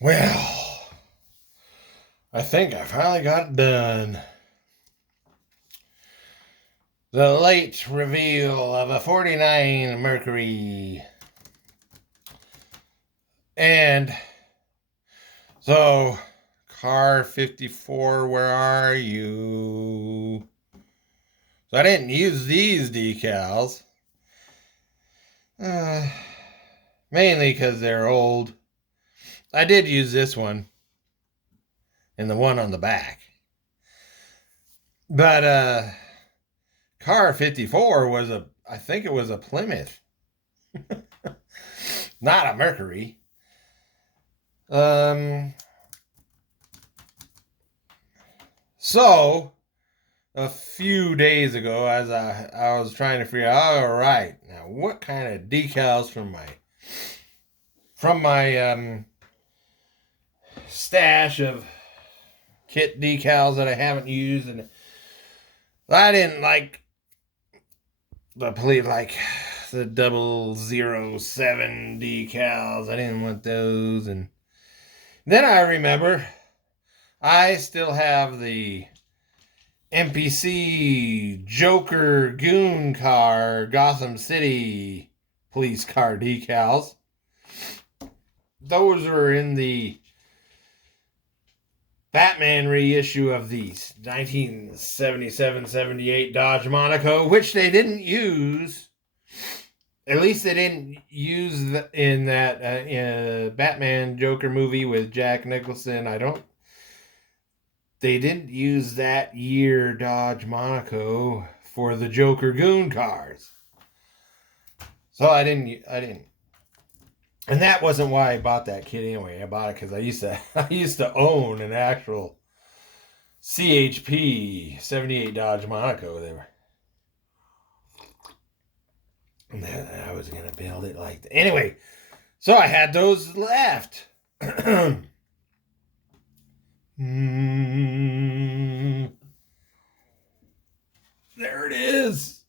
Well, I think I finally got it done. The late reveal of a 49 Mercury. And so, car 54, where are you? So I didn't use these decals. Mainly because they're old. I did use this one and the one on the back. But car 54 was I think it was a Plymouth. Not a Mercury. So a few days ago, as I was trying to figure out, all right, now what kind of decals from my stash of kit decals that I haven't used, and I didn't like the 0007 decals. I didn't want those, and then I remember I still have the MPC Joker Goon Car Gotham City Police Car decals. Those were in the Batman reissue of the 1977-78 Dodge Monaco, which they didn't use. At least they didn't use in that Batman Joker movie with Jack Nicholson. They didn't use that year Dodge Monaco for the Joker Goon cars. So I didn't. And that wasn't why I bought that kit anyway. I bought it because I used to own an actual CHP 78 Dodge Monaco there. And then I was going to build it like that. Anyway, so I had those left. There it is.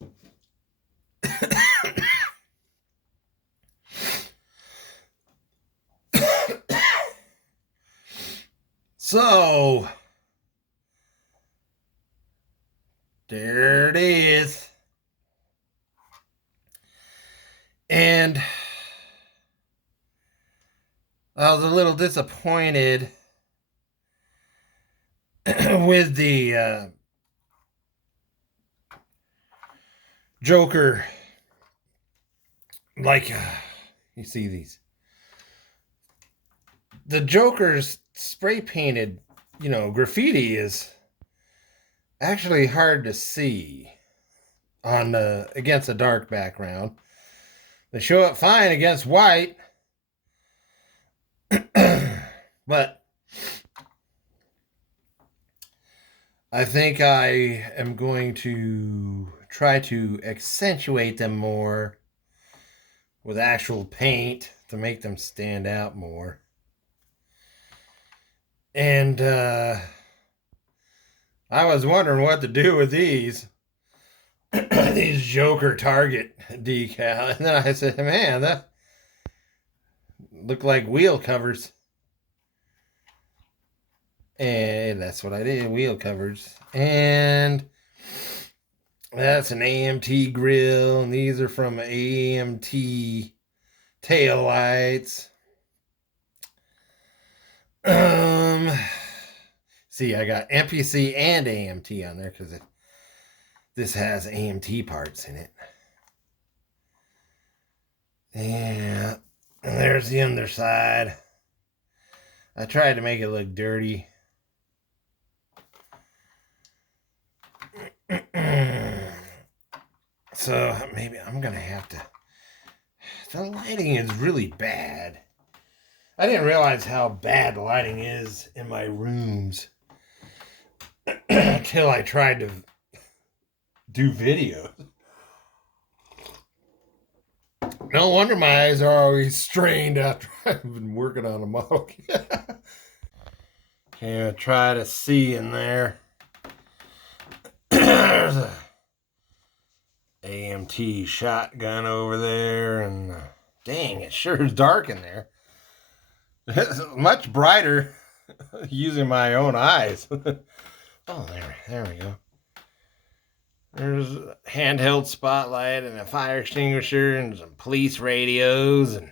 So, there it is. And I was a little disappointed with the Joker. Like, you see these. The Joker's spray painted, graffiti is actually hard to see on against a dark background. They show it fine against white, but I think I am going to try to accentuate them more with actual paint to make them stand out more. And I was wondering what to do with these these Joker Target decal. And then I said, man, that look like wheel covers. And that's what I did, wheel covers. And that's an AMT grill. And these are from AMT tail lights. See, I got MPC and AMT on there because this has AMT parts in it. Yeah, and there's the underside. I tried to make it look dirty. So maybe I'm gonna have to. The lighting is really bad. I didn't realize how bad lighting is in my rooms until I tried to do videos. No wonder my eyes are always strained after I've been working on a model. Okay, try to see in there. There's a AMT shotgun over there, and dang, it sure is dark in there. It's much brighter using my own eyes. Oh, there we go. There's a handheld spotlight and a fire extinguisher and some police radios, and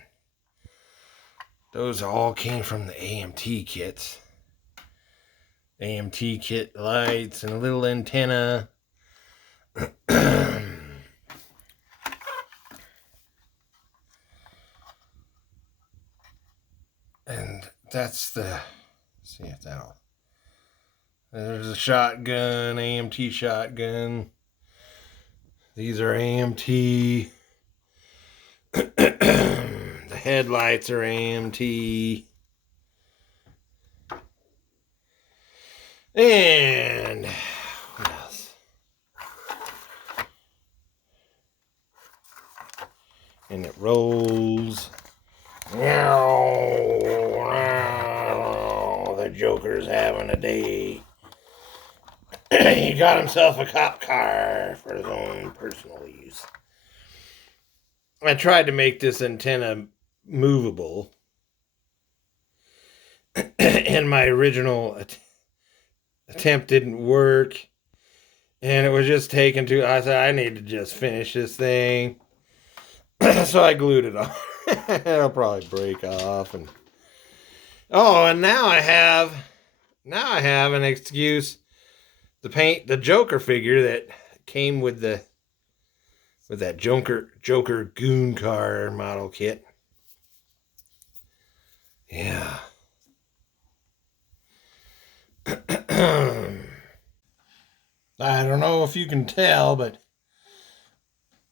those all came from the AMT kits. AMT kit lights and a little antenna. And that's the, see if that'll, there's a shotgun, AMT shotgun. These are AMT. The headlights are AMT. And what else? And it rolls. The Joker's having a day. He got himself a cop car for his own personal use. I tried to make this antenna movable. And my original attempt didn't work. And it was just taken too. I said, I need to just finish this thing. So I glued it on. It'll probably break off. And now I have an excuse to paint the Joker figure that came with that Joker Goon Car model kit. Yeah. I don't know if you can tell, but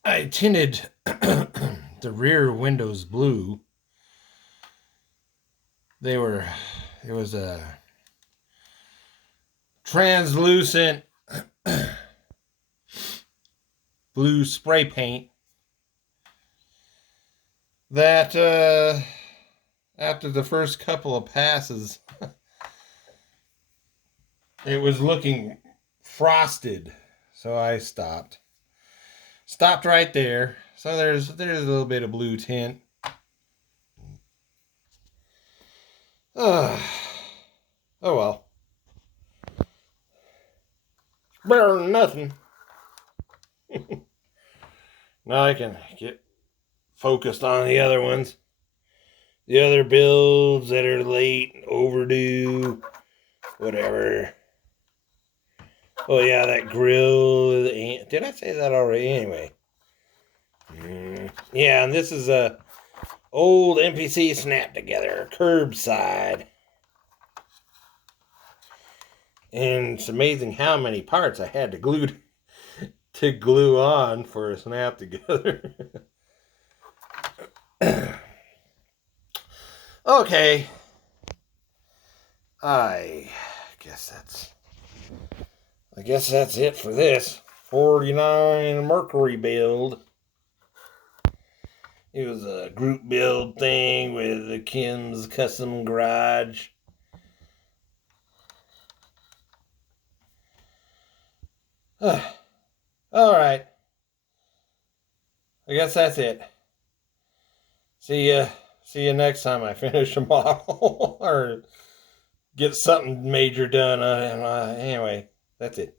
I tinted the rear windows blue. It was a translucent blue spray paint that after the first couple of passes it was looking frosted, so I stopped right there. So there's a little bit of blue tint. Oh well, better than nothing. Now I can get focused on the other ones, the other builds that are late, overdue, whatever. Oh yeah, that grill. Did I say that already? Anyway. Yeah, and this is a old MPC snap together, curbside. And it's amazing how many parts I had to glue on for a snap together. Okay. I guess that's it for this 49 Mercury build. It was a group build thing with Kim's Custom Garage. Alright. I guess that's it. See you next time I finish a model or get something major done. Anyway, that's it.